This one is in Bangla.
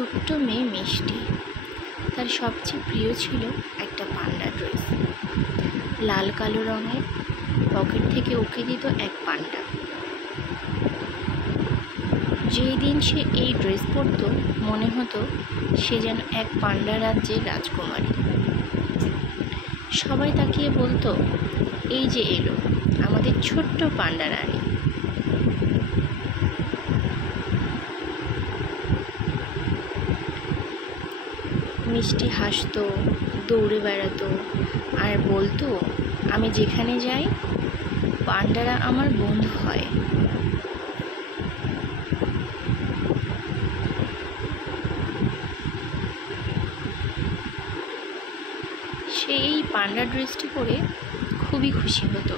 ছোট্ট মেয়ে মিষ্টি, তার সবচেয়ে প্রিয় ছিল একটা পান্ডা ড্রেস। লাল কালো রঙের, পকেট থেকে উঁকি দিত এক পান্ডা। যেই দিন সে এই ড্রেস পরত মনে হতো সে যেন এক পান্ডা রাজ্যের রাজকুমারী। সবাই তাকিয়ে বলতো, এই যে এলো আমাদের ছোট্ট পান্ডা রানী। মিষ্টি হাসতো, দৌড়ে বেড়াতো আর বলতো, আমি যেখানে যাই পান্ডারা আমার বন্ধু হয়। সে এই পান্ডা ড্রেসটি পরে খুবই খুশি হতো।